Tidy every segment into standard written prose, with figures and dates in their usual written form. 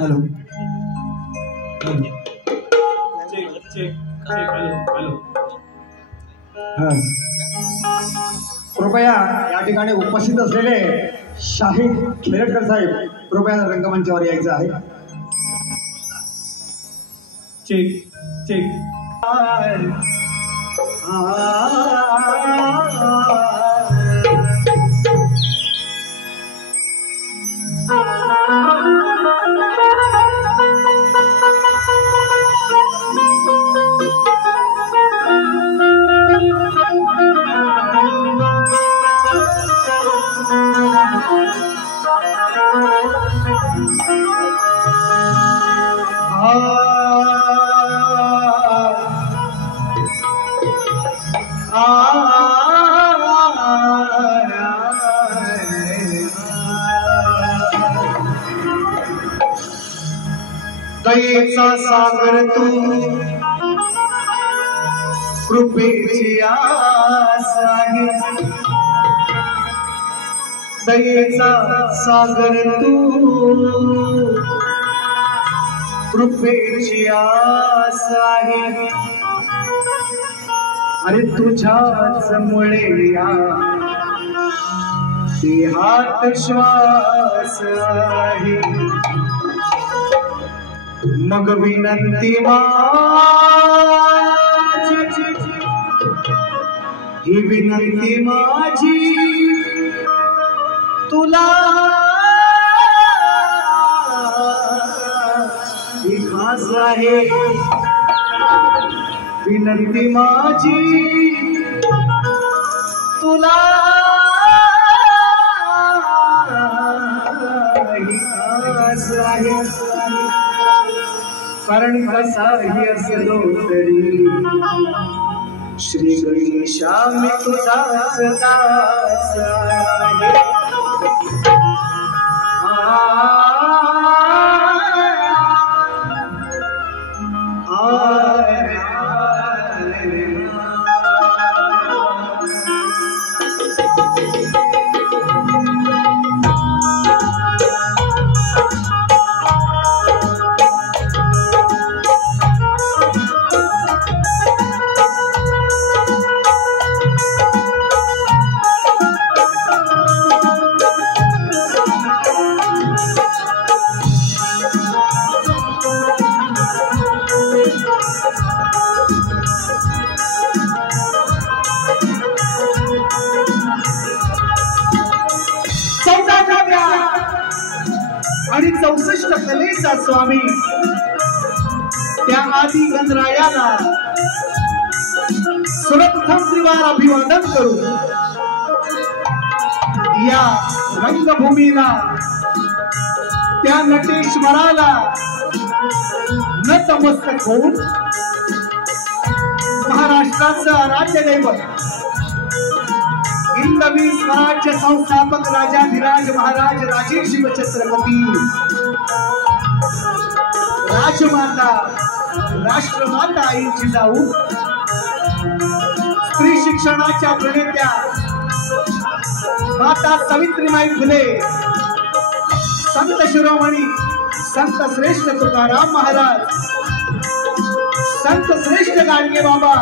Hello कृपया या ठिकाणी उपस्थित असलेले शाहीद खेरटकर साहेब कृपया रंगमंचावर यायचं आहे. चेक चेक दयेचा सागर तू कृपेची आस आहे. दयेचा सागर तू कृपेची आस आहे. अरे तुझ्याच मुळे या देहात श्वास आहे मग विनंती माझी ही विनंती माझी तुला ही खास आहे विनंती माझी तुला ही खास आहे कारण कसाही असलो तरी श्री गणेशा मी तुझाच दास आहे आणि 64 कलेचा स्वामी त्या आदि गणरायाला सर्वप्रथम त्रिवार अभिवादन करू या रंगभूमीला त्या नटेश्वराला नतमस्तक होऊन महाराष्ट्राचं आराध्य दैवत हिंदवी स्वराज्य संस्थापक राजाधिराज महाराज राजे शिव छत्रपती राजमाता राष्ट्रमाता आईची जाऊ स्त्री शिक्षणाच्या प्रणेत्या माता सावित्रीबाई फुले संत शिरोमणी संत श्रेष्ठ तुकाराम महाराज संत श्रेष्ठ गाडगे बाबा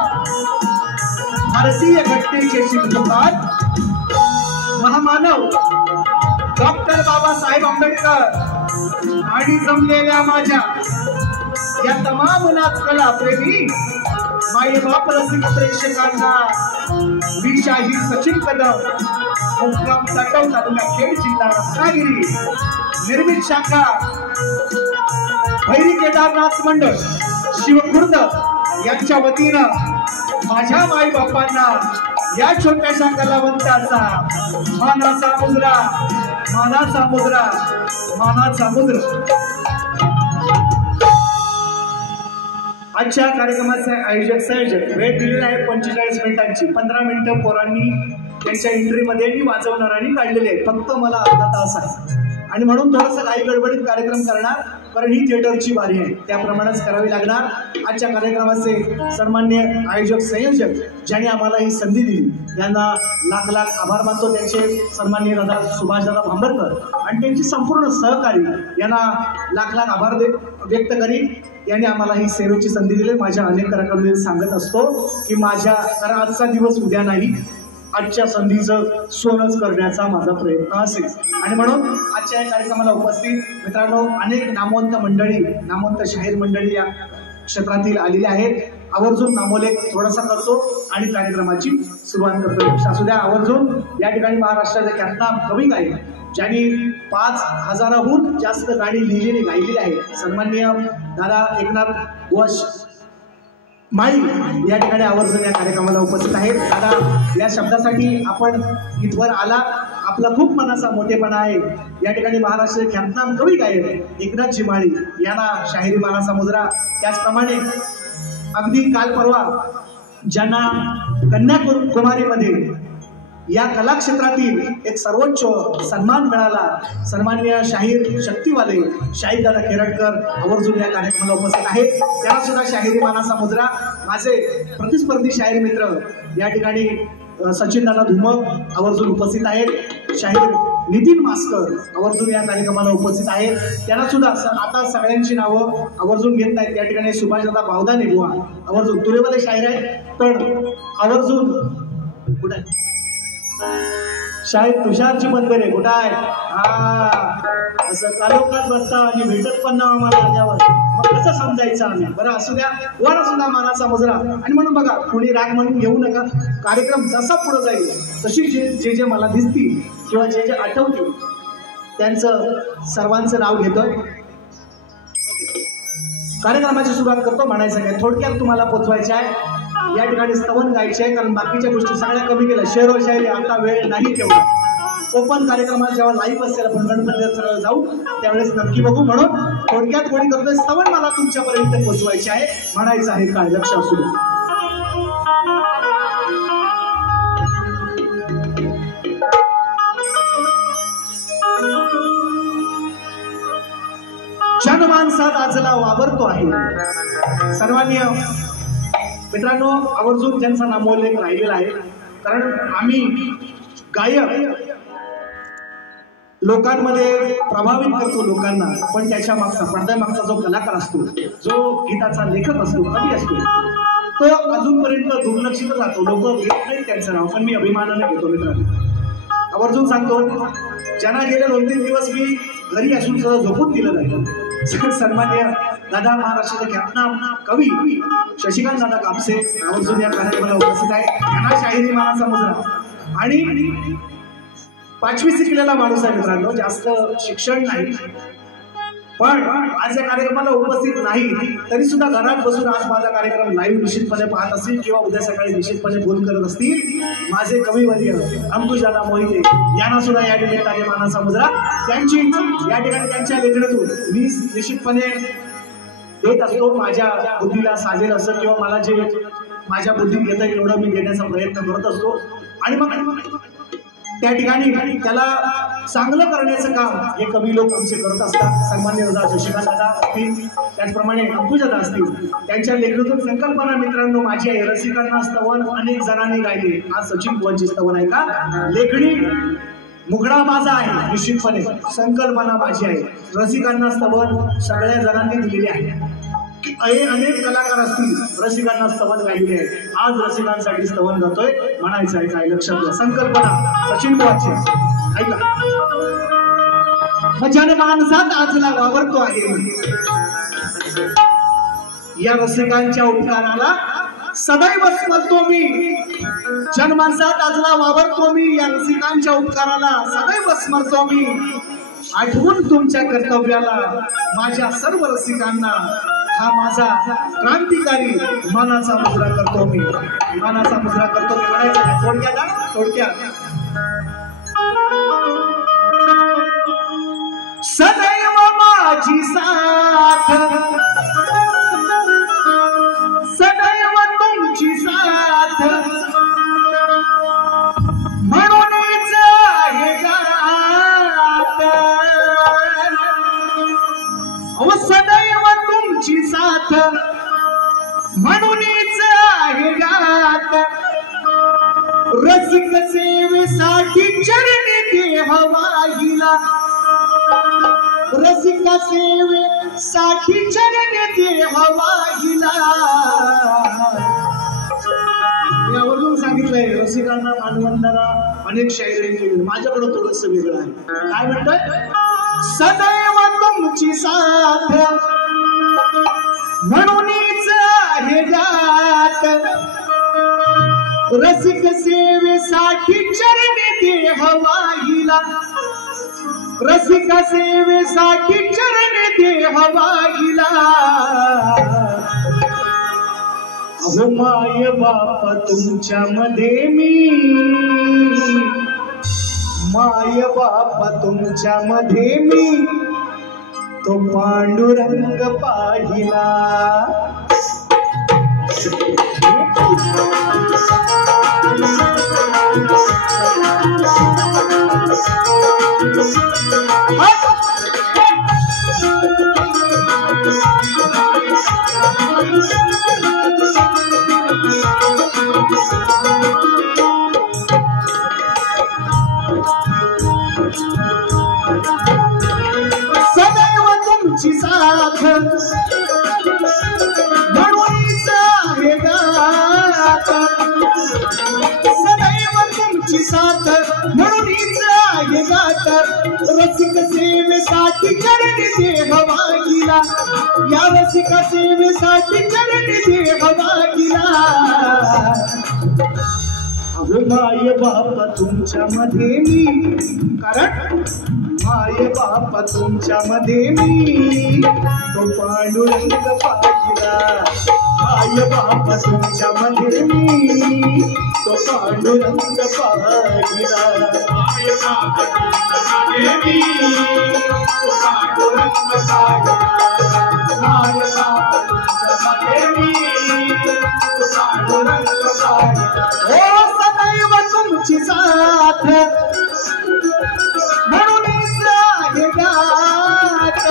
भारतीय घटनेचे शिल्पकार महामानव डॉक्टर बाबासाहेब आंबेडकर आणि जमलेल्या माझ्या या तमाम नाचकला प्रेमी माई बाप रसिक प्रेक्षकांना मी शाहीर सचिन कदम मुक्काम तटव तालुका खेड जिल्हा रत्नागिरी निर्मित शाखा भैरी केदारनाथ मंडळ शिवखुर्द यांच्या वतीनं माझ्या माई बापांना या छोट्याशा कलावंताचा मानाचा मुद्रा मानाचा मुद्रा मानाचा मुद्रा आजच्या कार्यक्रमाचे आयोजक संयोजक वेळ दिलेला आहे 45 मिनिटांची 15 मिनिटं पोरांनी त्यांच्या एंट्रीमध्ये मी वाजवणाऱ्यांनी काढलेले आहे फक्त मला अर्धा तास आहे आणि म्हणून थोडंसं काही गडबडीत कार्यक्रम करणार कारण ही थिएटरची बारी आहे त्याप्रमाणेच करावी लागणार आजच्या कार्यक्रमाचे सन्माननीय आयोजक संयोजक ज्यांनी आम्हाला ही संधी दिली त्यांना लाख लाख आभार मानतो त्यांचे सन्माननीय दादा सुभाषदादा भांबरकर आणि त्यांची संपूर्ण सहकारी यांना लाख लाख आभार व्यक्त करीन यांनी आम्हाला ही सेवेची संधी दिली माझ्या अनेक कार्यक्रमांमध्ये सांगत असतो की माझ्या कारण आजचा दिवस उद्या नाही आजच्या संधीचं सोनच करण्याचा माझा प्रयत्न असेल आणि म्हणून आजच्या या कार्यक्रमाला उपस्थित मित्रांनो अनेक नामवंत मंडळी नामवंत शाहीर मंडळी या क्षेत्रातील आलेले आहेत आवर्जून नामोल्लेख थोडासा करतो आणि कार्यक्रमाची सुरुवात करतो असू द्या आवर्जून या ठिकाणी महाराष्ट्राचे ख्यातनाम कवी गायक ज्यांनी 5000हून जास्त गाणी लिहिलेली गायलेली आहेत सन्माननीय दादा एकनाथ वश माई या ठिकाणी आवर्जून या कार्यक्रमाला उपस्थित आहेत दादा या शब्दासाठी आपण इथवर आला आपला खूप मनाचा मोठेपणा आहे या ठिकाणी महाराष्ट्राचे ख्यातनाम कवी गायक एकनाथजी माळी यांना शाहिरी मानाचा मुद्रा त्याचप्रमाणे अगदी काल परवा ज्यांना कन्याकुमारीमध्ये या कला क्षेत्रातील एक सर्वोच्च सन्मान मिळाला सन्माननीय शाहीर शक्तीवाले शाहीर दादा खेरटकर आवर्जून या कार्यक्रमाला उपस्थित आहेत त्यांना सुद्धा शाहिरी मानाचा मुद्रा माझे प्रतिस्पर्धी शाहीर मित्र या ठिकाणी सचिन दादा धुमक आवर्जून उपस्थित आहेत शाहीर नितीन मास्कर आवर्जून या कार्यक्रमाला उपस्थित आहेत त्यांना सुद्धा आता सगळ्यांची नावं आवर्जून घेत नाहीत या ठिकाणी सुभाषदादा बावदाने बुवा आवर्जून तुरेवाले शाहीर आहेत पण आवर्जून कुठे शाळेत तुषारची मंदिर आहे, कुठं आहे? हा, असं चालवतात बसता आणि भेटत पण ना आम्हाला त्याच्यावर, मग कसं समजायचं आम्ही? बरं असू द्या, वर सुद्धा मानाचा मुजरा. आणि म्हणून बघा, कोणी राग म्हणून घेऊ नका. कार्यक्रम जसा पुढे जाईल तशी जे जे मला दिसतील किंवा जे जे आठवतील त्यांचं सर्वांचं नाव घेतोय. कार्यक्रमाची सुरुवात करतो. म्हणायचं काय, थोडक्यात तुम्हाला पोचवायचे आहे. या ठिकाणी स्तवन गायचे आहे, कारण बाकीच्या गोष्टी सगळ्या कमी केल्या. शेर व शायरी आता वेळ नाही तेवढा. ओपन कार्यक्रमात जेव्हा लाईव्ह असेल आपण गणपती जाऊ त्यावेळेस नक्की बघू. म्हणून थोडक्यात कोणी करतोय, स्तवन मला तुमच्यापर्यंत पोचवायचे आहे. म्हणायचं आहे काय, लक्ष असू दे. जनमानसात आजला वावरतो आहे. सर्वांनी मित्रांनो आवर्जून ज्यांचा नामोल्लेख राहिलेला आहे, कारण आम्ही गायक लोकांमध्ये प्रभावित करतो लोकांना, पण त्याच्या मागचा पडद्यामागचा जो कलाकार असतो, जो गीताचा लेखक असतो, कवी असतो, तो अजूनपर्यंत दुर्लक्षित राहतो. लोक घेत नाहीत त्यांचं नाव, पण मी अभिमानाने घेतो. मित्रांनो आवर्जून सांगतो, ज्यांना गेले 2-3 दिवस मी घरी असून सगळं झोपून दिलं नाही. सन्मान्य दादा, महाराष्ट्राचे ख्यातनाम कवी शशिकांत दादा कापसे आवर्जून या कार्यक्रमाला उपस्थित आहे. त्यांना शाहिरी मानाचा मुजरा. आणि 5वी शिकलेला माणूस आहे मित्रांनो, जास्त शिक्षण नाही, पण आज या कार्यक्रमाला उपस्थित नाही तरी सुद्धा घरात बसून आज माझा कार्यक्रम लाईव्ह निश्चितपणे पाहत असतील किंवा उद्या सकाळी निश्चितपणे फोन करत असतील. माझे कविवर्य अंकुशदादा मोहिते यांना सुद्धा या निमित्ताने मानाचा मुजरा. त्यांची या ठिकाणी त्यांच्या लेखनातून मी निश्चितपणे देत असतो. माझ्या बुद्धीला साजेल असं किंवा मला जे माझ्या बुद्धीत येतं एवढं मी देण्याचा प्रयत्न करत असतो. आणि मग त्या ठिकाणी त्याला चांगलं करण्याचं काम हे कवी लोक आमचे करत असतात. सन्मान्य दादा शशिकांत दादा असतील, त्याचप्रमाणे अंकुशदादा असतील, त्यांच्या लेखनातून संकल्पना मित्रांनो माझी आहे. रसिकांना स्तवन अनेक जणांनी गायले. आज सचिन बुवांची स्तवन आहे का? लेखणी मुखडा माझा आहे, निश्चितपणे संकल्पना माझी आहे. रसिकांना स्तवन सगळ्या जणांनी दिलेली आहे. अनेक कलाकार असतील, रसिकांना स्तवन गायले आहे. आज रसिकांसाठी स्तवन गातोय. म्हणायचं आहे काय, लक्षात घ्या. संकल्पना सचिन बुवाची ऐका. जनमानसात आजला वावरतो आहे, या रसिकांच्या उपकाराला सदैव स्मरतो मी. जनमानसात आजला वावरतो मी, या रसिकांच्या उपकाराला सदैव स्मरतो मी. आठवून तुमच्या कर्तव्याला माझ्या सर्व रसिकांना हा माझा क्रांतिकारी मानाचा मुजरा करतो मी. मानाचा मुजरा करतो मी. म्हणायचं आहे थोडक्यात सदैव माझी साथ, सदैव तुमची साथ, म्हणूनच आहे गात. सदैव तुमची साथ, म्हणूनच आहे गात. रसिक सेवेसाठी चरणी देह वाहिला, रसिक सेवेसाठी चरणी देह वाहिला. यावरून सांगितलंय रसिकांना मानवंदना अनेक शायरी केली. माझ्याकडे थोडस वेगळं आहे. काय म्हणतोय? सदैव तुमची साथ, म्हणूनच आहे गात. रसिक सेवेसाठी चरणी देह वाहिला, रसिक सेवेसाठी चरणी देह वाहिला. अहो माय बाप तुमच्या मध्ये मी, माय बाप तुमच्या मध्ये मी, तो पांडुरंग पाहिला. सदैव तुमची साथ, म्हणूनच आहे गात. सदैव तुमची साथ, म्हणून रसिक सेवेसाठी चरणी देह मागिला, या रसिक सेवेसाठी चरणी देह मागिला. अहो माय बाप तुमच्या मध्ये मी, कारण माय बाप तुमच्या मध्ये मी तो पांडुरंग पाहिला. माय बाप तुमच्या मध्ये मी तो पांडुरंग पाहिला. माय बाप तुमच्या मध्ये मी तो पांडुरंग पाहिला. माय बाप तुमच्या मध्ये मी तो पांडुरंग पाहिला. ओ सदैव तुमची साथ म्हणून आहे गात,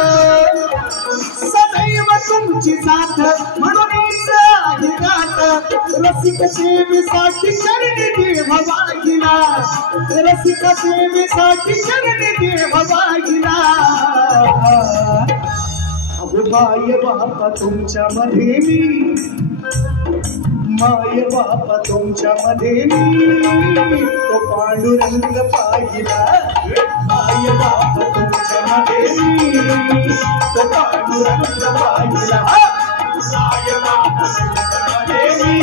सदैव तुमची साथ म्हणून आहे गात. रसिक सेवेसाठी चरणी देव मागिला, रसिक सेवेसाठी चरणी देव मागिला. अहो माय बाप तुमच्या मध्ये मी, माय बाप तुमच्या मध्ये मी तो पांडुरंग पाहिला. माय बाप तुमच्या मध्ये मी तो पांडुरंग पाहिला. माय बाप तुमच्या मध्ये मी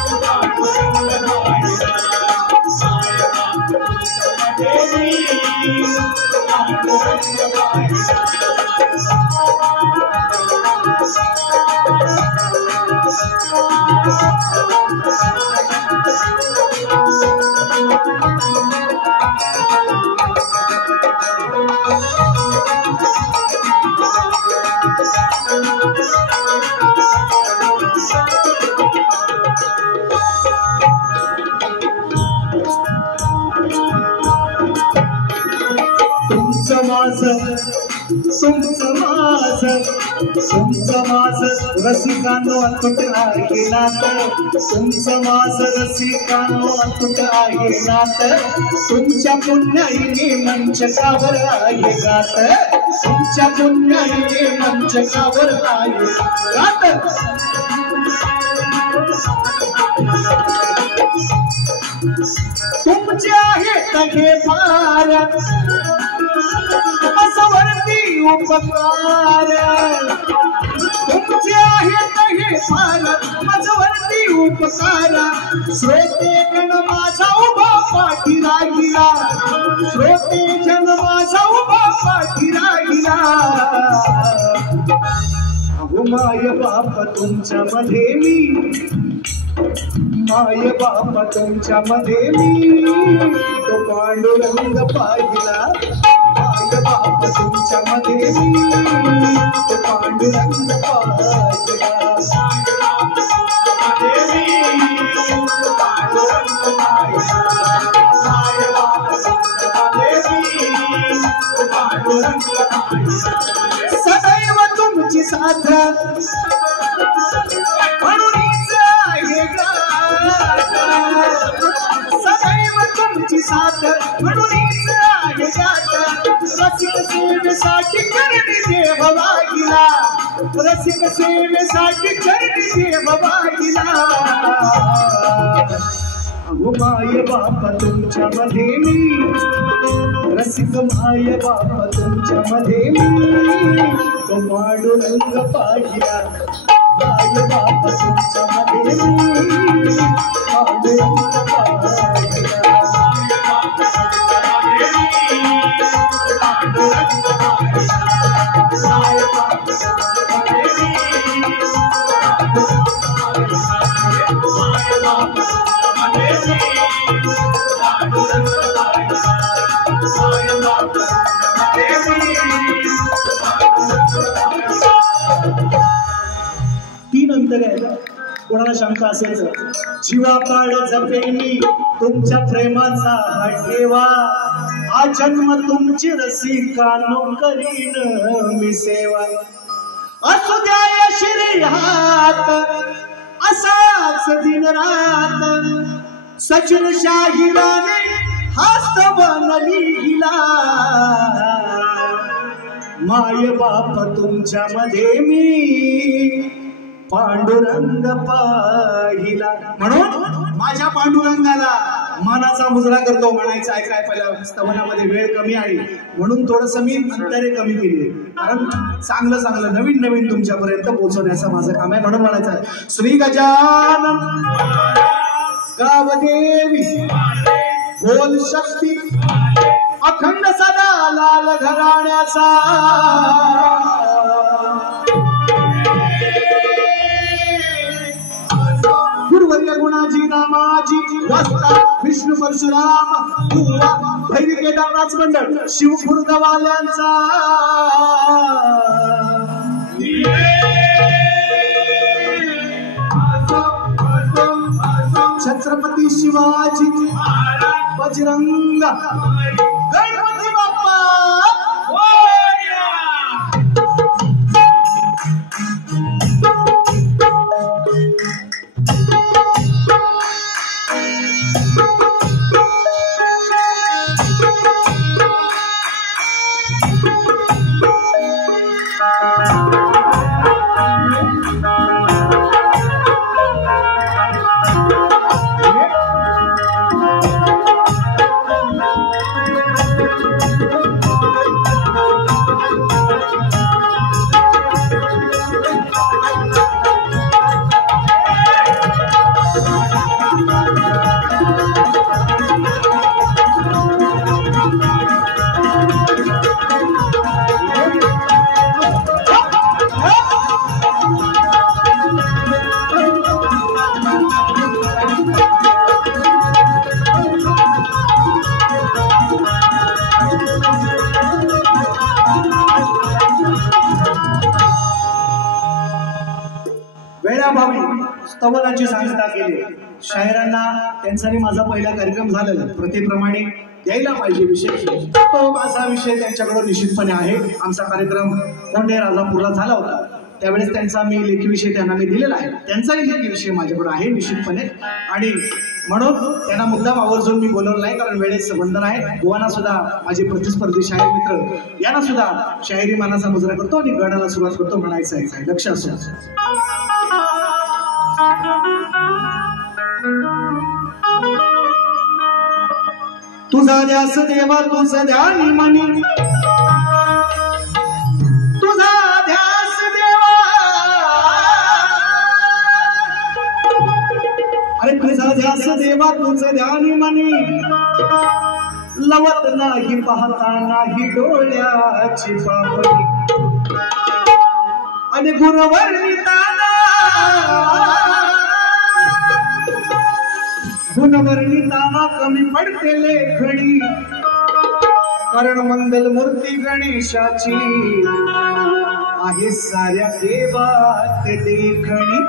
तो पांडुरंग पाहिला. माय बाप तुमच्या मध्ये मी तो पांडुरंग पाहिला. तुमचं माझं रसिकांनो अतुट आहे नातं, तुमचं माझं रसिकांनो अतुट आहे नातं. तुमच्या पुण्याईने मंचकावर आहे गात, तुमच्या पुण्याईने मंचकावर आहे गात. तुमचे आहेत हे फार बसवरती उपकार, तुमचे आहेत हे फार बसवरती उपकार. श्रोते जन माझा उभा पाठी राहिला, श्रोते जन माझा उभा पाठी राहिला. अहो माय बाप तुमच्या मध्ये मी, माय बाप तुमच्या मध्ये मी तो पांडुरंग पाहिला. माय बाप तुमच्या मध्ये मी तो पांडुरंग पाहिला. माय बाप तुमच्या मध्ये मी तो पांडुरंग पाहिला. माय बाप तुमच्या मध्ये मी तो पांडुरंग पाहिला. सदैव तुमची साथ सदैव तुमची साथ म्हणून आहे गात. रसिक सेवेसाठी चरणी देव मागिला, रसिक सेवेसाठी चरणी देव मागिला. अहो माय बाप तुमच्या मध्ये मी, रसिक माय बाप तुमच्या मध्ये मी तो पांडुरंग पाहिला. माय बाप तुमच्या मध्ये मी पांडुरंग पाहिला. माय बाप तुमच्या मध्ये मी पांडुरंग पाहिला. माय बाप तुमच्या मध्ये मी पांडुरंग पाहिला. माय बाप तुमच्या मध्ये मी पांडुरंग पाहिला. माय बाप तुमच्या मध्ये मी पांडुरंग पाहिला. तीन अंतर आहेत. कोणाला शंका असेल तर जीवापाड जपेन मी तुमच्या प्रेमाचा हा ठेवा. हा जन्म तुमची रसिकानो करीन मी सेवा. असू द्या यशिरी हात असाच दिन रात, सचिन शाहिराने हास्त बनली हिला. माय बाप तुमच्या मध्ये मी पांडुरंग पाहिला. म्हणून माझ्या पांडुरंगाला मानाचा मुजरा करतो म्हणायचं ऐकाय पहिल्या स्तवनामध्ये वेळ कमी आहे म्हणून थोडस मी अंतरे कमी केली कारण चांगलं चांगलं नवीन नवीन तुमच्यापर्यंत पोहोचवण्याचं माझं काम आहे म्हणून म्हणायचं आहे श्री गजानन गावदेवी बोल शक्ती अखंड सदा लाल घराण्याचा गुरुवर्य गुणाजी नामाजी वास्ता विष्णू परशुराम बुवा भैरी केदारनाथ मंडळ शिवखुर्दवाल्यांचा छत्रपती शिवाजी बजरंग गणपती बाप्पा स्तवनाची सांगता केली शायरांना त्यांचा माझा पहिला कार्यक्रम झालेला प्रथेप्रमाणे द्यायला पाहिजे विषय तो माझा विषय त्यांच्याकडून निश्चितपणे आहे आमचा कार्यक्रम कोंढे राजापूरला झाला होता त्यावेळेस त्यांचा मी लेखी विषय त्यांना मी दिलेला आहे त्यांचाही लेखी विषय माझ्याकडे आहे निश्चितपणे आणि म्हणून त्यांना मुद्दाम आवर्जून मी बोलवलं नाही कारण वेळेचं बंधन आहे गोवाना सुद्धा माझे प्रतिस्पर्धी शाहीर मित्र यांना सुद्धा शाहिरी मानाचा मुजरा करतो आणि गडाला सुरुवात करतो म्हणायचं आहे लक्ष असो तुझा ध्यास देवा तुझं ध्यानी मनी तुझा ध्यास देवा अरे तुझा ध्यास देवा तुझं ध्यानी मनी लवत नाही पाहता नाही डोळ्याची पापणी आणि गुणवर्णिताना गुणवर्णिताना कमी पडते लेखणी कारण मंगल मूर्ती गणेशाची आहे साऱ्या देवात देखणी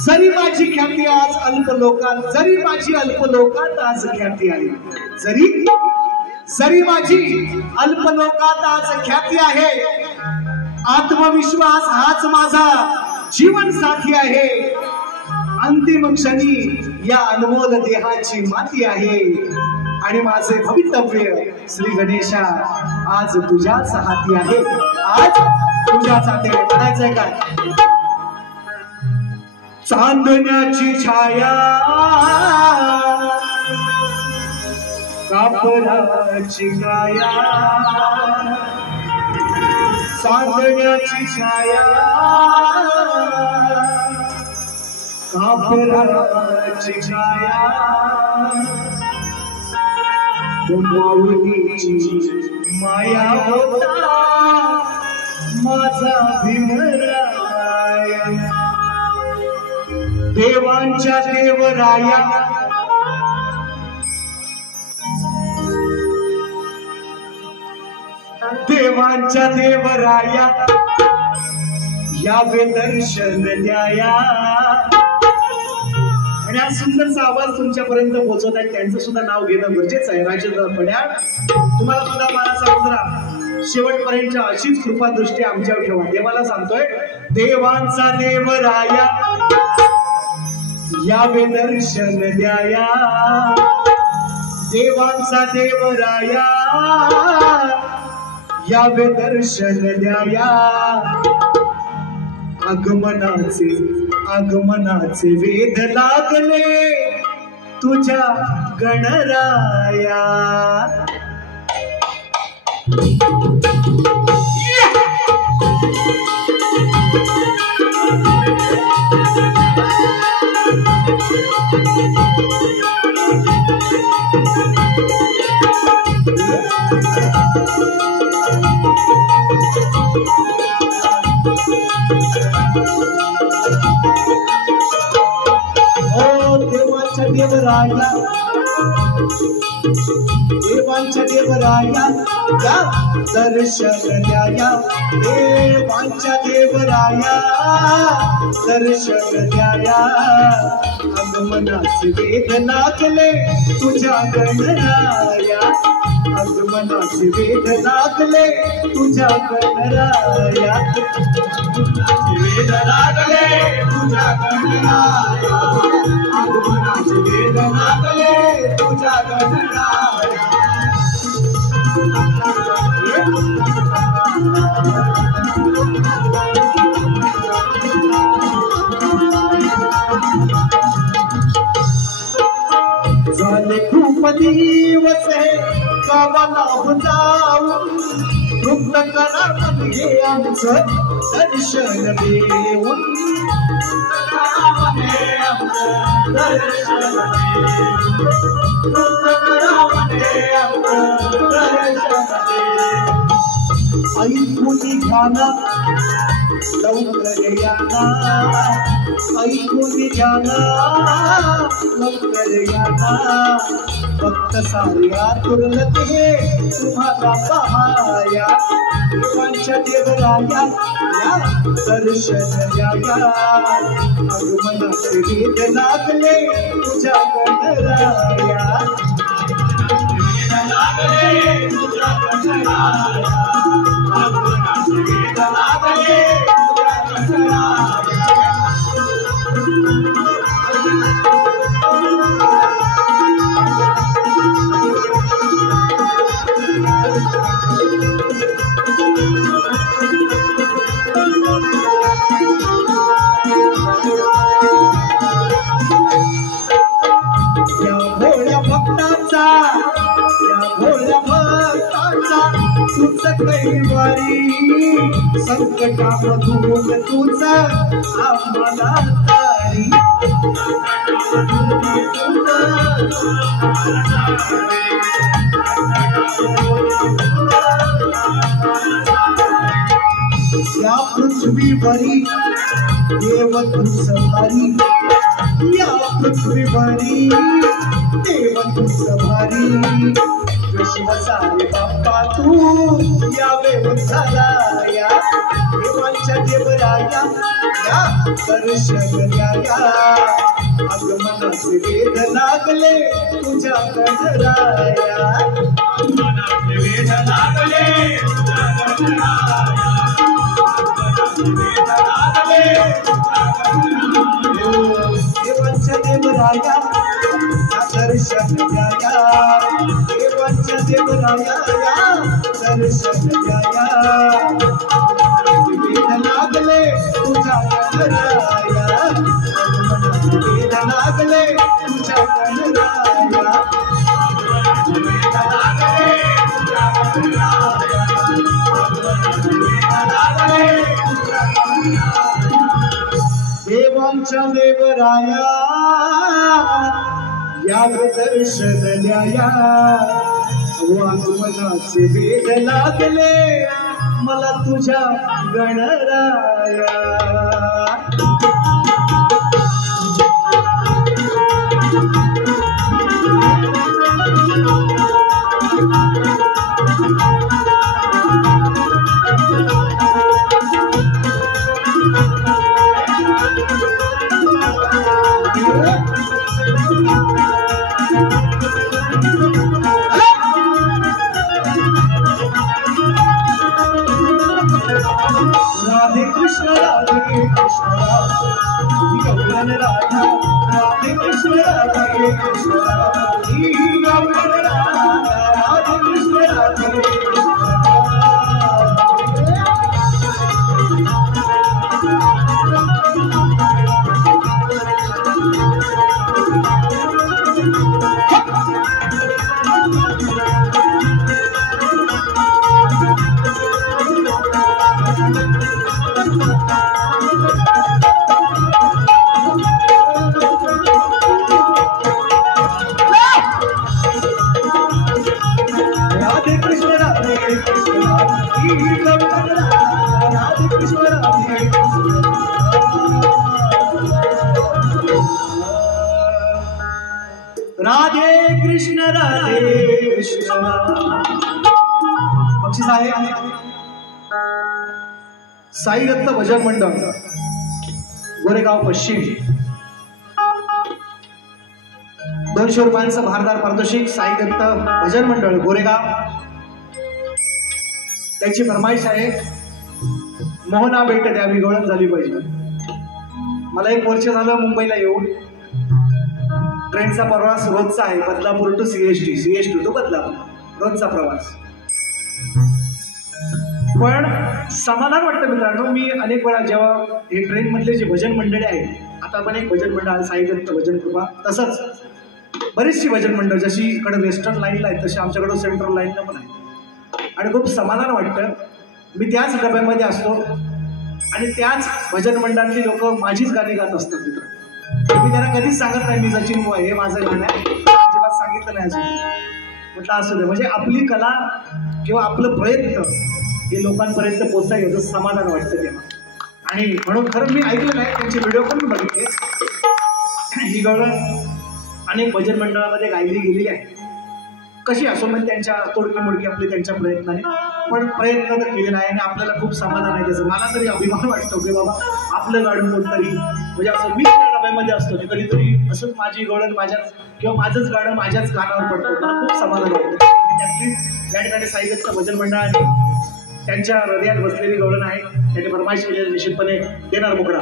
जरी माझी ख्याती आज अल्पलोकात जरी माझी अल्पलोकात आज ख्याती आहे जरी माझी अल्पलोकात आज ख्याती आहे आत्मविश्वास हाच माझा जीवन साथी आहे अंतिम क्षणी या अनमोल देहाची माती आहे आणि माझे भवितव्य श्री गणेशा आज तुझ्याच हाती आहे आज तुझ्याच हाती आहे म्हणायचंय काय चांदण्याची छाया कापराची काया चांदण्याची छाया कापराची छाया माऊलीची माया होता माझा भीमराया देवांच्या देवराया देवांच्या देवराया यावे दर्शन द्याया आणि हा सुंदरचा आवाज तुमच्यापर्यंत पोहोचवत आहे त्यांचं सुद्धा नाव घेणं गरजेचं आहे राजेंद्र पड्याळ तुम्हाला सुद्धा मानाचा मुजरा शेवटपर्यंतच्या अशीच कृपा दृष्टी आमच्यावर ठेवा देवाला सांगतोय देवांचा देवराया यावे दर्शन द्याया देवांचा देवराया यावे दर्शन द्याया आगमनाचे आगमनाचे वेध लागले तुझ्या गणराया. देवराया देवांच्या देवराया या दर्शन द्याया. देवांच्या देवराया दर्शन द्याया. आगमनाचे वेध लागले तुझ्या गणराया. आगमनाचे वेध लागले तुझ्या गणराया. वेध लागले तुझ्या गणराया. आगमनाचे वेध लागले तुझ्या गणराया. झाले खूप दिवस गावाला जाऊन तृप्त करा म्हणजे आमचं दर्शन देऊन. ऐकून घ्याना लवकर याना. ऐकून घ्याना लवकर याना. फक्त साऱ्या तुरलते तुम्हाला पहाया. देवांच्या देवराया या दर्शन द्याया. आगमनाचे वेध लागले तुझ्या गणराया. वेध लागले तुझ्या गणराया. आगमनाचे वेध लागले तुझ्या गणराया. तुझ कैवारी संकटामधून तुझ आम्हाला तारी. या पृथ्वीवरी देव तुझ भारी. या पृथ्वीवरी देव तुझ भारी. शिवसारे बाप्पा तू यावे उद्धाराया. देवांच्या देवराया या दर्शन द्याया. आगमनाचे वेध लागले तुझ्या गणराया. आगमनाचे वेध लागले तुझ्या गणराया. आगमनाचे वेध लागले तुझ्या गणराया. देवांच्या देवराया दर्शन द्याया. देवांच्या देवराया दर्शन द्याया. वेध लागले तुझ्या गणराया. वेध लागले तुझ्या गणराया. वेध लागले तुझ्या गणराया. वेध लागले तुझ्या गणराया. देवांच्या देवराया या दर्शन द्याया. आगमनाचे वेध लागले मला तुझ्या गणराया. राधे कृष्ण राधे कृष्ण गौरन राधा. राधे कृष्ण राधे कृष्ण गौरन राधा. राधे कृष्ण राधे कृष्ण. राधे कृष्ण राधे कृष्ण राधे कृष्ण राधे राधे कृष्ण राधे कृष्ण बक्षीस आहे साई दत्त भजन मंडळ गोरेगाव पश्चिम 200 रुपयांचं भारदार पारितोषिक साई दत्त भजन मंडळ गोरेगाव त्याची फरमाईश आहे मोहना भेट द्यावी गळण झाली पाहिजे. मला 1 वर्ष झालं मुंबईला येऊन ट्रेनचा प्रवास रोजचा आहे Badlapur to CST to Badlapur रोजचा प्रवास पण समाधान वाटतं मित्रांनो. मी अनेक वेळा जेव्हा हे ट्रेन मधले जे भजन मंडळी आहेत आता पण एक भजन मंडळ साई दत्त भजन कृपा तसंच बरीचशी भजन मंडळ जशी इकडे वेस्टर्न लाईनला आहेत तशी आमच्याकडे सेंट्रल लाईनला पण आहे आणि खूप समाधान वाटतं. मी त्याच डब्यामध्ये असतो आणि त्याच भजन मंडळातली लोक माझीच गाणी गात असतात मित्र. मी त्यांना कधीच सांगत नाही मी सचिन बुवा हे माझं गाणं आहे अजिबात सांगितलं नाही अजून म्हटलं असू दे. म्हणजे आपली कला किंवा आपलं प्रयत्न हे लोकांपर्यंत पोहोचायचं याचं समाधान वाटतं तेव्हा. आणि म्हणून खरं मी ऐकलं नाही त्यांचे व्हिडिओ पण मी बघितले. ही गवळण अनेक भजन मंडळामध्ये गायली गेलेली आहे. कशी असो म्हणजे त्यांच्या तोडकी मोडकी आपली त्यांच्या प्रयत्नाने पण प्रयत्न तर केलेला आहे आणि आपल्याला खूप समाधान आहे त्याचं. मला तरी अभिमान वाटतो की बाबा आपलं गाणं कोणतरी म्हणजे असं मी त्या डब्यामध्ये असतो कधीतरी असंच माझी गवळण माझ्याच किंवा माझंच गाणं माझ्याच गाण्यावर पडतं मला खूप समाधान वाटतं. आणि त्यातली या ठिकाणी साई दत्त भजन मंडळाने त्यांच्या हृदयात बसलेली गवळण आहे त्यांनी फरमाईश केलेली निश्चितपणे देणार मोकळा.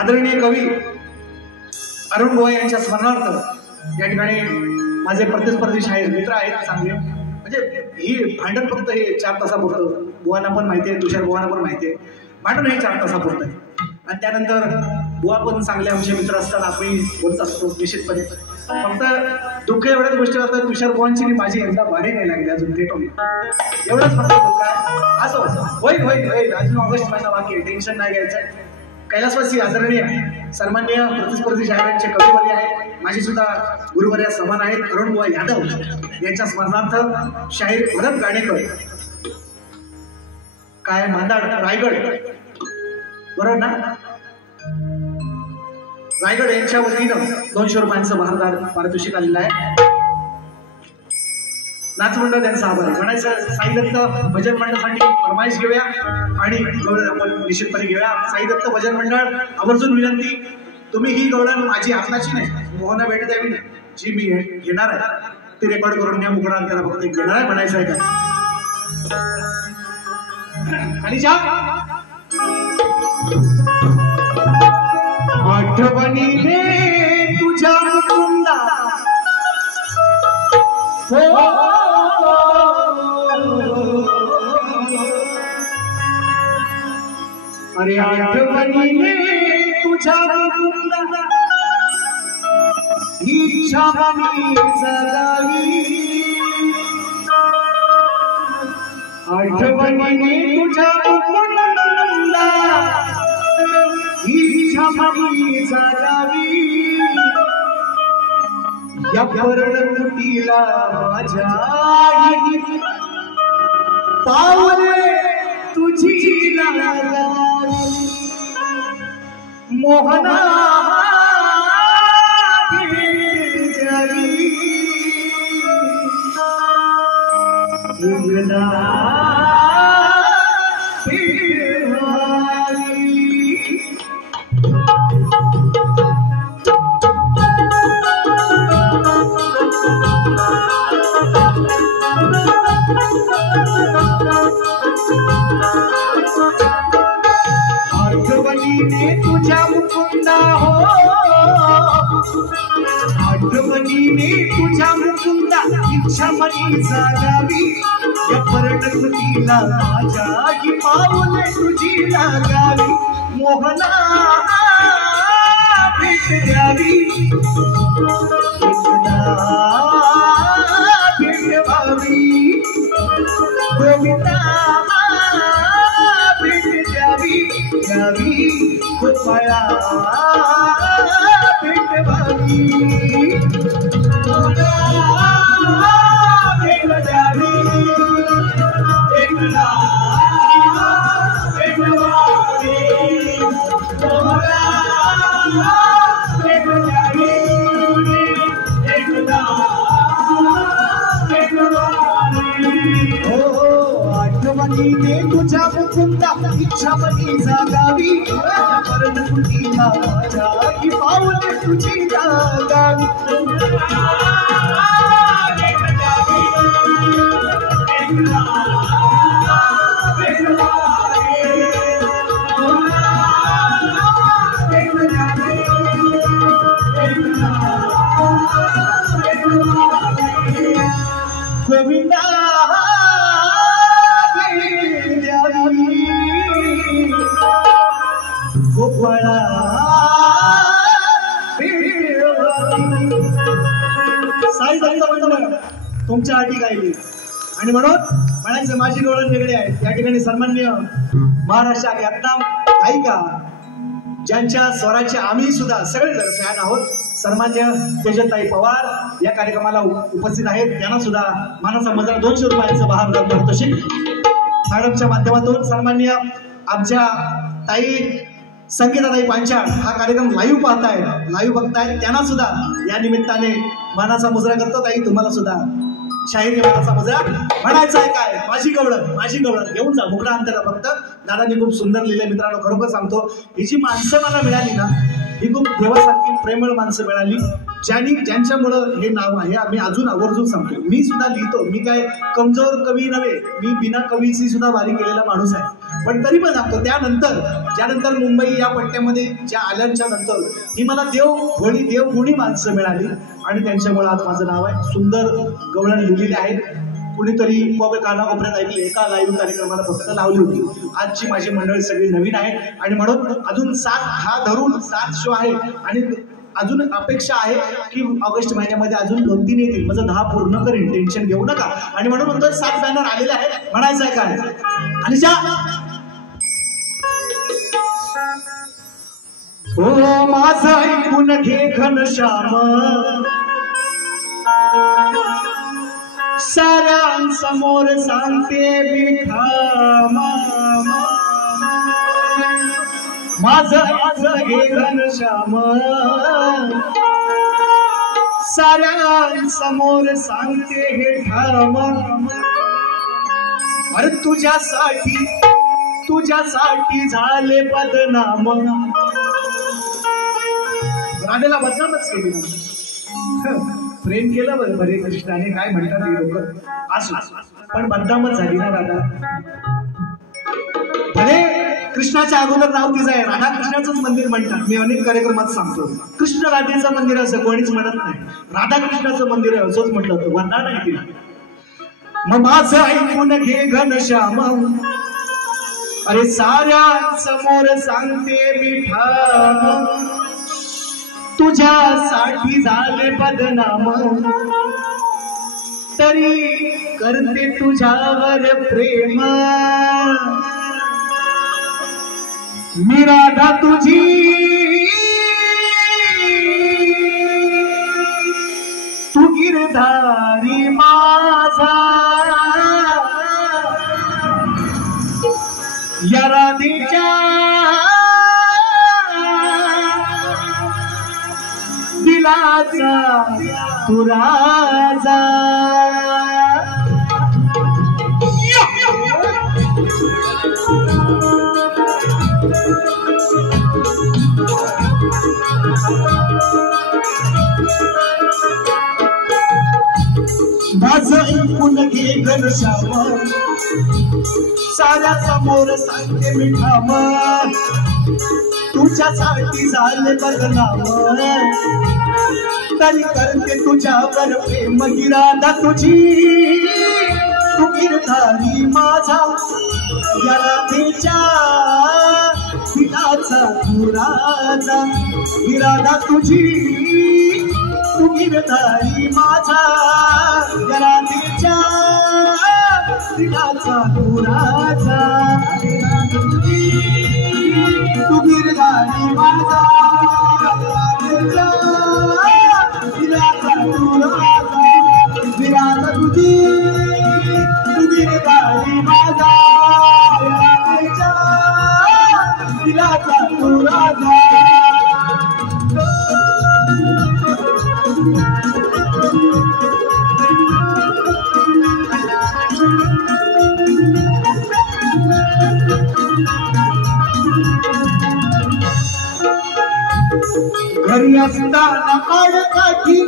आदरणीय कवी अरुण बुवा यांच्या स्मरणार्थ या ठिकाणी माझे प्रतिस्पर्धी शाहीर मित्र आहेत चांगले. म्हणजे ही भांडण फक्त हे 4 तासापुरतं बुवांना पण माहिती आहे तुषार बुवांना पण माहिती आहे भांडण हे 4 तासापुरतं आहे. आणि त्यानंतर बुवा पण चांगले आमचे मित्र असताना आम्ही बोलत असतो निश्चितपणे. फक्त दुःख एवढ्याच गोष्टी असतात तुषार बुवांची माझी यंदा भारी नाही लागली अजून ते एवढंच फक्त दुःख आहे. असं होईल होईल होईल अजून ऑगस्ट महिना बाकी आहे टेन्शन नाही घ्यायचं. कैलासवासी आदरणीय सन्माननीय प्रतिस्पर्धी शाहिरांचे कविवर्य आहेत माझी सुद्धा गुरुवर्या समान आहेत अरुण बुवा यादव यांच्या स्मरणार्थ शाहीर भरत गाणेकर काय मांदाड रायगड बरोबर ना रायगड यांच्या वतीनं 200 रुपयांचं भारदार पारितोषिक आलेलं आहे. नाच मंडळ त्यांचा आभार आहे. म्हणायचं साई दत्त भजन मंडळासाठी फरमाईश घेऊया आणि गवळण आपण निश्चितपणे घेऊया. साई दत्त भजन मंडळ आवर्जून विनंती तुम्ही ही गवळण माझी आत्ताची नाही मोहना भेट द्यावी नाही जी मी घेणार आहे ती रेकॉर्ड करून घ्या मुकडा अंतरा फक्त घेणार आहे म्हणायचं आहे का खाली जा. आठवणीने तुझ्या मुकुंदा अरे आठवणीने तुझ्या मुकुंदा इच्छा मी जगावी आठवणीने तुझ्या मुकुंदा इच्छा मी जगावी या पर्णकुटीला माझ्या पावले तुझी लागावी मोहना आठवणीने तुझ्या मुकुंदा हो आठवणीने तुझ्या मुकुंदा इच्छा मनी जागावी या पर्णकुटीला माझ्या ही पावले तुझी लागावी मोहना भेट द्यावी भेट व्हावी गोविंदा भेट द्यावी द्यावी गोपाळा भेट व्हावी भेट द्यावी एकदा भेट व्हावी गोपाळा भेट द्यावी एकदा भेट व्हावी हो आठवणीने तुझ्या मुकुंदा इच्छापती जागावी परत कुठीला माझ्या ही पावले तुझी जागावी गोविंदा गोपाळा साई दत्त मंडळ तुमच्या आठी गायली आणि म्हणून म्हणायचं माझी गवळण वेगळे आहेत. या ठिकाणी सन्माननीय महाराष्ट्र ख्यातनाम गायिका ज्यांच्या स्वराचे आम्ही सुद्धा सगळेजण फॅन आहोत, सन्मान्य तेजताई पवार या कार्यक्रमाला उपस्थित आहेत. त्यांना सुद्धा मानाचा मुजरा 200 रुपयांचं बहार पारितोषिक मॅडमच्या माध्यमातून सन्मान्य आमच्या ताई संगीताताई पांचाळ हा कार्यक्रम लाईव्ह बघतायत त्यांना सुद्धा या निमित्ताने मानाचा मुजरा करतो. ताई तुम्हाला सुद्धा शाहिरी मानाचा मुजरा म्हणायचा आहे. काय माझी गवळण घेऊन जा मुकडा अंतर फक्त. दादांनी खूप सुंदर लिहिले मित्रांनो. खरोखर सांगतो ही जी माणसं मला मिळाली ना ही खूप देवासारखी प्रेमळ माणसं मिळाली ज्यांच्यामुळं हे नाव आहे. आम्ही अजून आवर्जून सांगतो मी सुद्धा लिहितो. मी काय कमजोर कवी नव्हे, मी बिना कवीची सुद्धा वारी केलेला माणूस आहे. पण तरी पण सांगतो ज्यानंतर मुंबई या पट्ट्यामध्ये ज्या आल्याच्या नंतर ही मला देवगुणी माणसं मिळाली आणि त्यांच्यामुळे आज माझं नाव आहे. सुंदर गवळण लिहिलेली आहेत. कुणीतरी कानाकोपऱ्यात ऐकले एका लाईव्ह कार्यक्रमाला फक्त लावली होती. आजची माझी मंडळी सगळी नवीन आहे आणि म्हणून अजून 7 शो आहे आणि अजून अपेक्षा आहे की ऑगस्ट महिन्यामध्ये अजून 2-3 येतील. माझं 10 पूर्ण करीन, टेन्शन घेऊ नका. आणि म्हणून म्हणतोय 7 बॅनर आलेले आहेत. म्हणायचं आहे काय आणि हो माझं ऐकून घे घनश्याम साऱ्यांसमोर सांगते मी ठाम माझं घे घनश्याम साऱ्यांसमोर सांगते हे ठाम अरे तुझ्यासाठी झाले बदनाम. राधेला बदनामच केली प्रेम केलं बरं हरे कृष्णाने काय म्हणतात हे लोक असू पण बदनामच झाली ना राधा. भले कृष्णाच्या अगोदर नाव तिचं आहे राधा कृष्णाचंच मंदिर म्हणतात. मी अनेक कार्यक्रमात सांगतो कृष्ण राधेचं मंदिर असं कोणीच म्हणत नाही. राधा कृष्णाचं मंदिर आहे असंच म्हटलं होतं वंदा नाही तिला. मग माझं ऐकून घे घनश्याम अरे साऱ्या समोर सांगते मी ठाम तुझ्यासाठी झाले बदनाम तरी करते तुझ्यावर प्रेम मी राधा तुझी तू गिरधारी माझा या राधेच्या दिलाचा तू राजा. माझं ऐकून घे घनश्याम साऱ्या समोर सांगते मी ठाम तुझ्यासाठी झाले बदनाम तरी करते तुझ्यावर प्रेम ही राधा तुझी तू गिरधारी माझा या राधेच्या पिठाचा तू राजा ही राधा तुझी तू गिरधारी माझा या राधेच्या दिलाचा तू राजा तू गिरधारी माझा दिलाचा तू राजा विराट तुझी तू गिरधारी माझा दिलाचा तू राजा घरी असताना काठी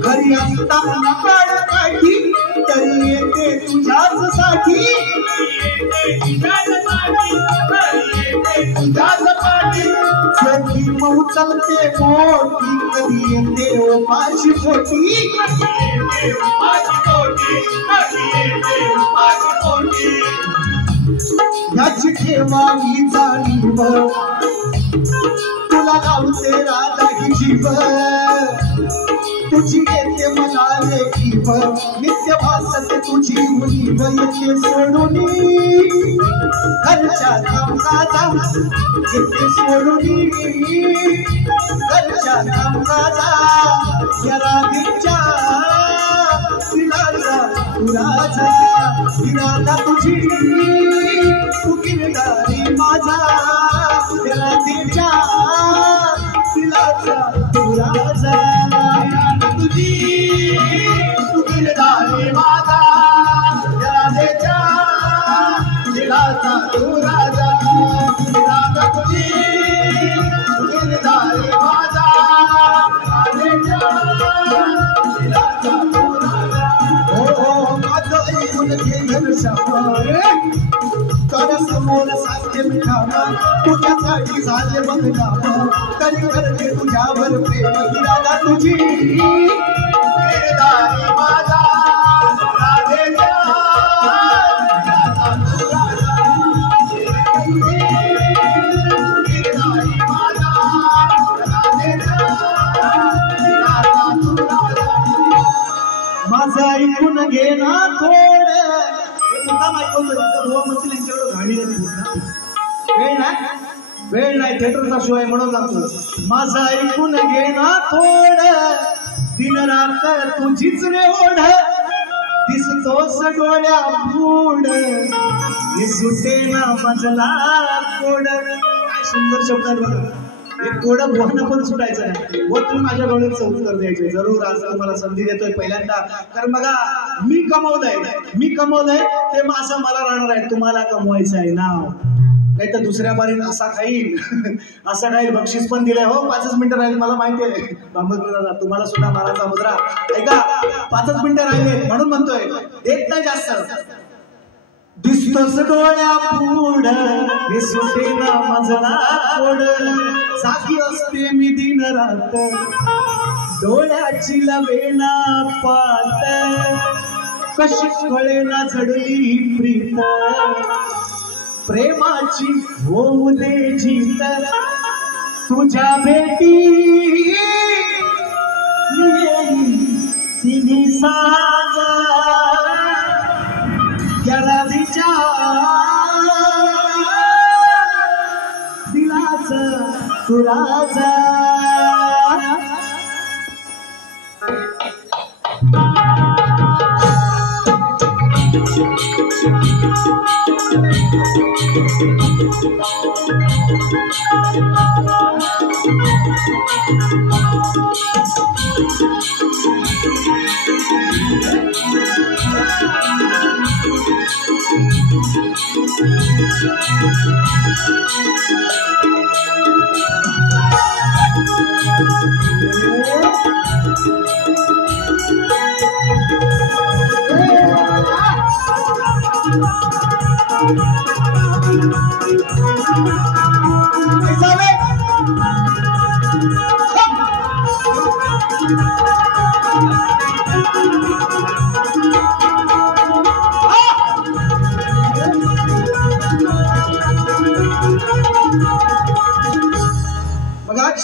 घरी असताना काठी तरी येते तुझ्याच साठी छोटी मऊ चलते मोठी कधी येते ओ माझी पोटी याची ठेवावी जाणीव तुला गावते राधा ही जीव तुझी येते मला लेखीव नित्य भासते तुझी मुलीव येते सोडून घरच्या कामकाजा येते सोडून घरच्या कामकाजा या राधेच्या दिलाचा तू राजा दिलाचा तुझी तू गिरधारी माझा या राधेच्या दिलाचा तू राजा तुझी तू गिरधारी माझा या राधेच्या दिलाचा तू राजा दिलाचा तुझी तू गिरधारी माझा राधेच्या दिलाचा तू राजा हो माझं ऐकून घे घनश्याम समोर साध्य मिठावा तुझ्यासाठी झाले बदनाम कधी करते तुझ्यावर प्रेम ही राधा तुझी गिरधारी माझा राधेच्या गिरधारी माझा राधेच्या माझं ऐकून घे ना थोड मुद्दाम ऐकवतो म्हणजे त्यांच्याकडे गाडी वेळ नाही थिएटरचा शो आहे म्हणून लागतो माझं ऐकून घे ना थोड दिन रात तुझीच ओढ दिसतोस डोळ्या फूड हे सुटे ना मजला कोड काय सुंदर शब्द आहे बघा एक कोड बोहणं पण सुटायचं नाही व तुम्ही माझ्या डोळ्याचं उत्तर द्यायचे जरूर आज तुम्हाला संधी देतोय पहिल्यांदा कारण बघा मी कमवलंय ते मासा मला राहणार आहे तुम्हाला कमवायचं आहे नाव नाही तर दुसऱ्या बारीत असा खाईल बक्षीस पण दिलंय हो 5 मिनिटं राहिले मला माहिती आहे दादा तुम्हाला सुद्धा माराचा मुद्रा ऐका 5 मिनिटं राहिले म्हणून म्हणतोय देत नाही जास्त दिसतोस डोळ्या पुढ हे सुटे ना मजला कोड साखी असते मी दिन रात डोळ्याची लवेना पात कशी कळेना जडली प्रीत प्रेमाची होऊ दे जीत तुझ्या भेटी तिन्ही साजा या राधेच्या दिलाचा तू राजा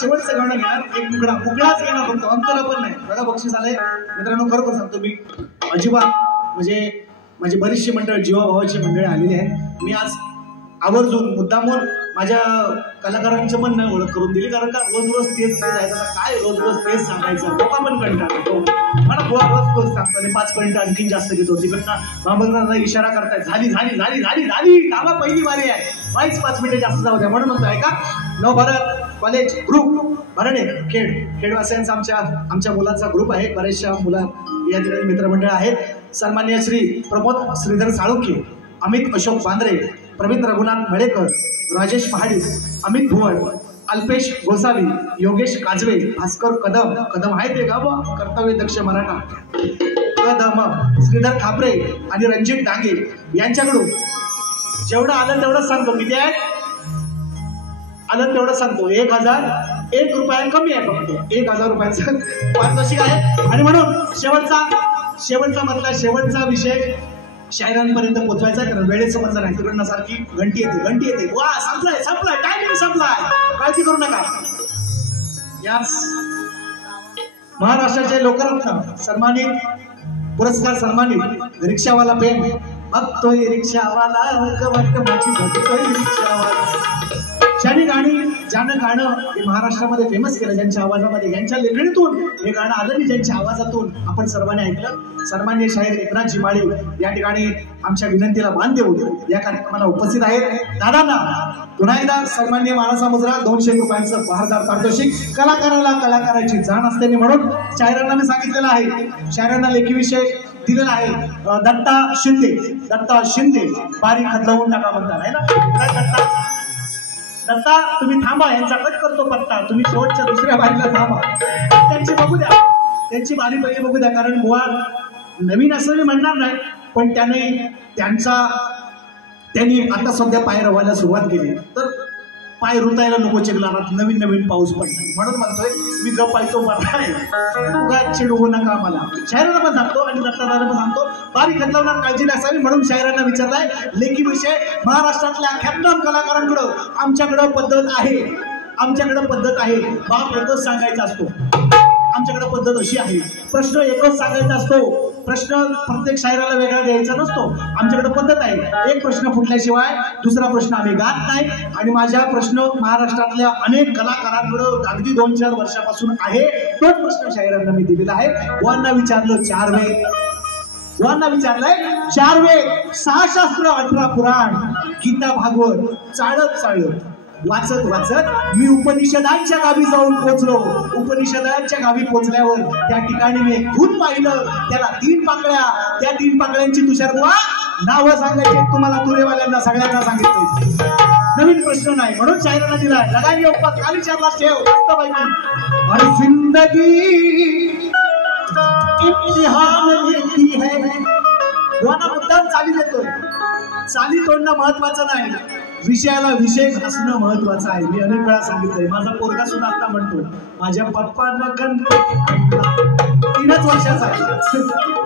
शेवटचं गाणं घेणार, एक मुकडाच घेणार फक्त, अंतर पण नाही. बघा बक्षीस आलंय मित्रांनो. खरोखर सांगतो मी, अजिबात म्हणजे माझी बरीचशी मंडळ, जीवाभावाची मंडळी आलेली आहेत. मी आज आवर्जून मुद्दामून माझ्या कलाकारांचं पण नाही ओळख करून दिली, कारण का रोज तेच जायचं, काय रोज तेच सांगायचं, लोका पण कंटाळतो. मला बुवा रोज तोच सांगतो आणि 5 पॉईंट आणखीन जास्त घेतो. तिकडनं मामलदारांना इशारा करताय, झाली थांबा, पहिली बारी आहे, 5 मिनिटं जास्त जाऊ द्या. म्हणून म्हणतोय का, नवभारत कॉलेज ग्रुप भरणे खेडवासियांचा आमच्या मुलांचा ग्रुप आहे. बरेचशा मुलं या ठिकाणी मित्रमंडळ आहेत. सन्माननीय श्री प्रमोद श्रीधर साळुंखे, अमित अशोक बांद्रे, प्रवीण रघुनाथ मळेकर, राजेश महाडिक, अमित भुवन, अल्पेश गोसावी, योगेश काजवे, भास्कर कदम आहे ते गाव कर्तव्य दक्ष मराठा कदम, श्रीधर खापरे आणि रणजित डांगे यांच्याकडून जेवढं आलं तेवढंच सांगतो. किती आहे आलं तेवढं सांगतो. 1 रुपया कमी आहे, फक्त 1000 रुपयाचं पारितोषिक आहे. आणि म्हणून शेवटचा विषय शायरांपर्यंत पोहोचवायचा, कारण वेळेत समजलं नाही. तिकडनं सारखी घंटी येते. वा, संपलाय, टायमिंग संपलाय, काळजी करू नका. याच महाराष्ट्राचे लोकरत्न सन्मानित, पुरस्कार सन्मानित रिक्षावाला पेन, बघतोय रिक्षावाला, माझी बघतोय रिक्षावाला. ज्यानं गाणं हे महाराष्ट्रामध्ये फेमस केलं, ज्यांच्या आवाजामध्ये, ज्यांच्या लेखणीतून हे गाणं आलं आणि ज्यांच्या आवाजातून आपण सर्वांनी ऐकलं, सन्माननीय शाहीर एकनाथ जिमाळे या ठिकाणी आमच्या विनंतीला मान देऊन या कार्यक्रमाला उपस्थित आहेत. दादांना पुन्हा एकदा सन्माननीय मानाचा मुजरा, 200 रुपयांचं बहारदार पारितोषिक. कलाकाराला कलाकाराची जाण असते, म्हणून शायरांना मी सांगितलेलं आहे, शायरांना लेखी विषय दिलेला आहे. दत्ता शिंदे बारी खदलवून टाका म्हणतात आहे ना. दत्ता तुम्ही थांबा, यांचा कट करतो पत्ता, तुम्ही शेवटच्या दुसऱ्या बारीला थांबा, त्यांची बघू द्या, त्यांची बारी पहिली बघू द्या. कारण बुवा नवीन असं मी म्हणणार नाही, पण त्यांनी आता सध्या पाय रवायला सुरुवात केली, तर पाय रुतायला नको चिखलात, नवीन पाऊस पडला. म्हणून म्हणतोय मी गप पाहतो, उगाच चिडवू नका मला. शायरांना पण सांगतो आणि दत्तादाला पण सांगतो, बारी खदलवणार काळजी नसावी. म्हणून शायरांना विचारलाय लेखी विषय. महाराष्ट्रातल्या ख्यातनाम कलाकारांकडं आमच्याकडं पद्धत आहे. बाप एकच सांगायचा असतो, आमच्याकडे पद्धत अशी आहे. प्रश्न एकच सांगायचा असतो, प्रश्न प्रत्येक शायराला वेगळा द्यायचा नसतो. आमच्याकडे पद्धत आहे, एक प्रश्न फुटल्याशिवाय दुसरा प्रश्न आम्ही गात नाही. आणि माझा प्रश्न महाराष्ट्रातल्या अनेक कलाकारांकडे अगदी 2-4 वर्षापासून आहे. तोच प्रश्न शायरांना मी दिलेला आहे. वांना विचारलं 4 वेळ, 6 शास्त्र 18 पुराण, गीता भागवत चाळत वाचत मी उपनिषदांच्या गावी जाऊन पोहोचलो. उपनिषदांच्या गावी पोहोचल्यावर त्या ठिकाणी मी एक भूत पाहिलं, त्याला 3 पाकळ्या, त्या 3 पाकळ्यांची तुषार बुवा नावं सांगायचे तुम्हाला, तुरेवाल्यांना सगळ्यांना सांगितलं. नवीन प्रश्न नाही, म्हणून शायरांना दिलाय. लगाई ऊपर खाली 4 लाख ठेव, मस्त पाहिजे. और जिंदगी इम्तिहान लेती है. बुवाना मुद्दाम चाली देतोय, चाली तोडणं महत्वाचं नाही, विषयाला विषय असणं महत्वाचं आहे. मी अनेक वेळा सांगितलंय, माझा पोरगा सुद्धा आता म्हणतो माझ्या पप्पांना 3च वर्षाचा आहे,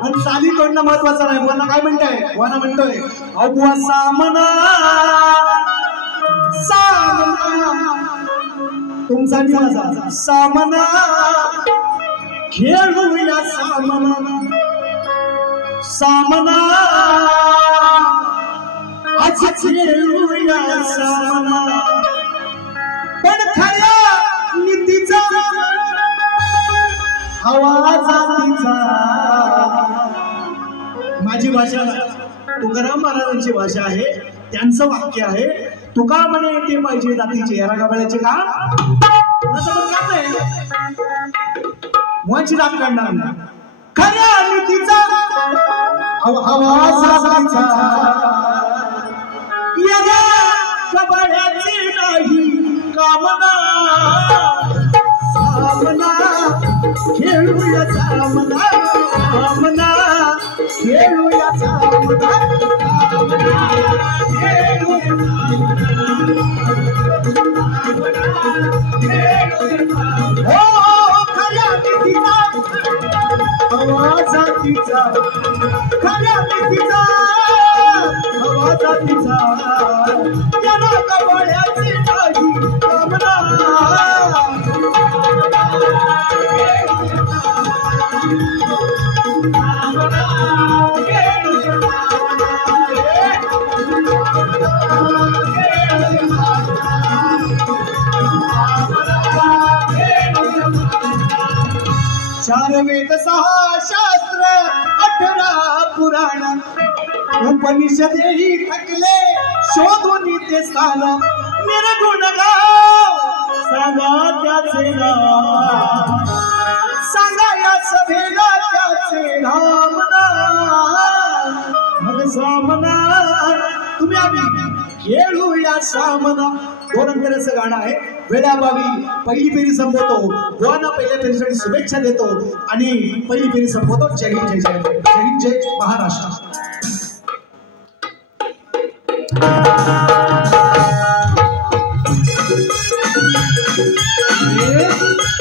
पण चाली तोडणं महत्वाचं नाही. बुवाना काय म्हणतोय, अबुवा सामना तुमचा आणि माझा सामना खेळूया, सामना आज खेळूया सामना. पण खऱ्या नीतीचा आवाजाचा. माझी भाषा तुकाराम महाराजांची भाषा आहे, त्यांचं वाक्य आहे, तुका म्हणे ते पाहिजे जातीचे या गाबाळ्याचे का नाही, मुळाची दात काढणार नाही. खऱ्या नीतीचा आवाजाचा कबड्याची नाही कामना. सामना खेळूया सामना, सामना खेळूया सामना, हो खऱ्या नीतीचा आवाजाचा, खऱ्या नीतीचा आवाजाचा. त्याला कबड्याची नाही कामना, 4 वेद 6 शास्त्र 18 पुराण उपनिषदेही थकले शोधून ते स्थान निर्गुण गाव सांगा त्याचे नाम सांगा या सभेला त्याचे नाम मग सामना तुम्ही आम्ही खेळूया सामना गोरंकराचं गाणं आहे. वेळाभावी पहिली फेरी संपवतो, गोवाना पहिल्या फेरीसाठी शुभेच्छा देतो आणि पहिली फेरी संपवतो. जय हिंद, जय जय जय हिंद, जय महाराष्ट्र. Yeah.